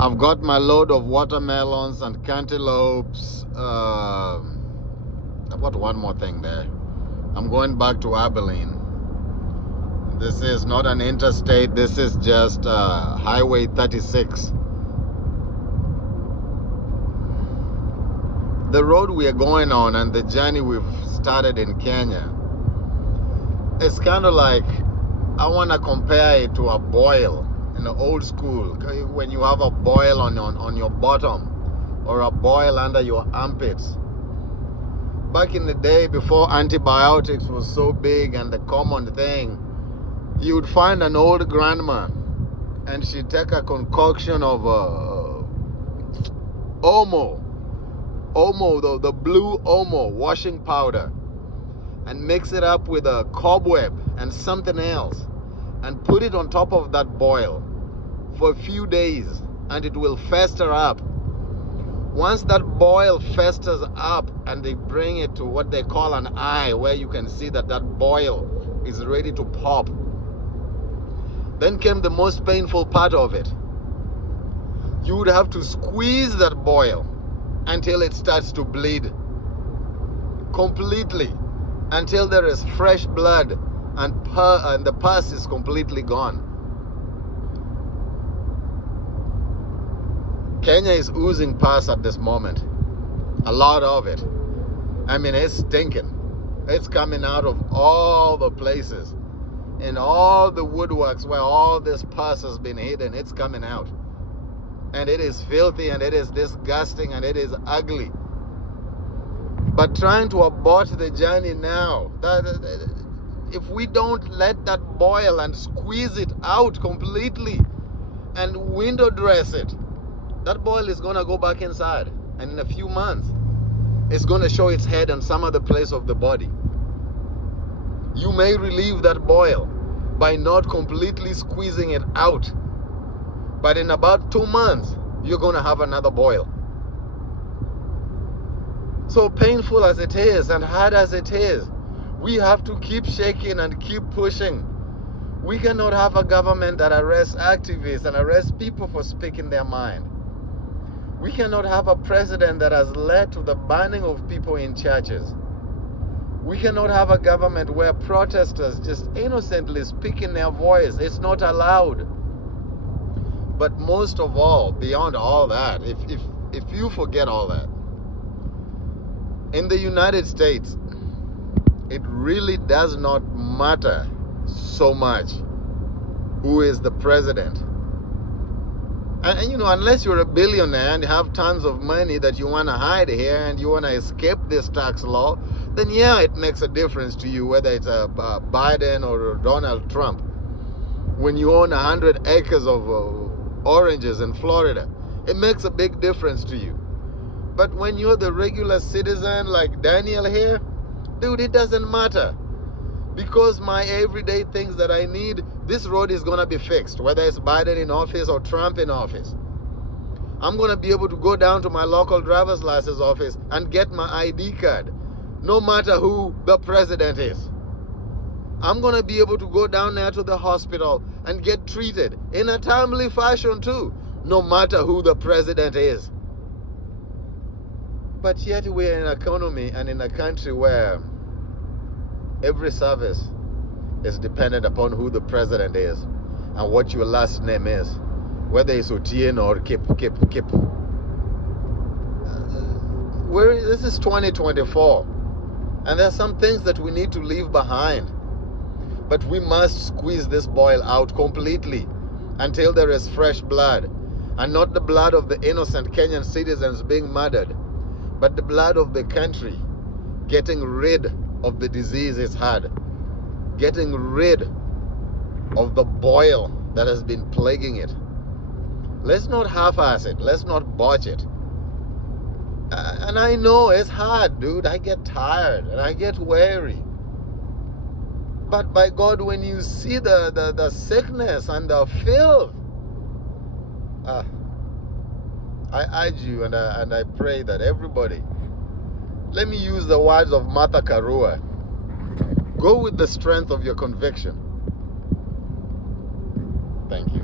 I've got my load of watermelons and cantaloupes. I've got one more thing there. I'm going back to Abilene. This is not an interstate. This is just Highway 36. The road we are going on and the journey we've started in Kenya, it's kind of like, I want to compare it to a boil in the old school. When you have a boil on your bottom or a boil under your armpits. Back in the day, before antibiotics was so big and the common thing, you would find an old grandma and she'd take a concoction of Omo, the blue Omo washing powder, and mix it up with a cobweb and something else and put it on top of that boil for a few days and it will fester up. Once that boil festers up and they bring it to what they call an eye, where you can see that that boil is ready to pop, then came the most painful part of it. You would have to squeeze that boil until it starts to bleed completely, until there is fresh blood and the pus is completely gone. Kenya is oozing pus at this moment. A lot of it. I mean, it's stinking. It's coming out of all the places. In all the woodworks where all this pus has been hidden, it's coming out. And it is filthy and it is disgusting and it is ugly. But trying to abort the journey now, if we don't let that boil and squeeze it out completely and window dress it, that boil is going to go back inside. And in a few months, it's going to show its head on some other place of the body. You may relieve that boil by not completely squeezing it out. But in about 2 months, you're going to have another boil. So painful as it is and hard as it is, we have to keep shaking and keep pushing. We cannot have a government that arrests activists and arrests people for speaking their mind. We cannot have a president that has led to the banning of people in churches. We cannot have a government where protesters just innocently speaking their voice. It's not allowed. But most of all, beyond all that, if you forget all that, in the United States, it really does not matter so much who is the president. And you know, unless you're a billionaire and have tons of money that you want to hide here and you want to escape this tax law, then yeah, it makes a difference to you whether it's Biden or Donald Trump. When you own 100 acres of oranges in Florida, it makes a big difference to you. But when you're the regular citizen like Daniel here, dude, it doesn't matter. Because my everyday things that I need, this road is going to be fixed, whether it's Biden in office or Trump in office. I'm going to be able to go down to my local driver's license office and get my ID card, no matter who the president is. I'm going to be able to go down there to the hospital and get treated in a timely fashion too, no matter who the president is. But yet we're in an economy and in a country where every service is dependent upon who the president is and what your last name is, whether it's Otieno or Kip. This is 2024, and there's some things that we need to leave behind. But we must squeeze this boil out completely until there is fresh blood, and not the blood of the innocent Kenyan citizens being murdered, but the blood of the country getting rid of the disease it's had, getting rid of the boil that has been plaguing it. Let's not half-ass it. Let's not botch it. And I know it's hard, dude. I get tired and I get weary. But by God, when you see the sickness and the filth, I urge you and I pray that everybody, let me use the words of Martha Karua, go with the strength of your conviction. Thank you.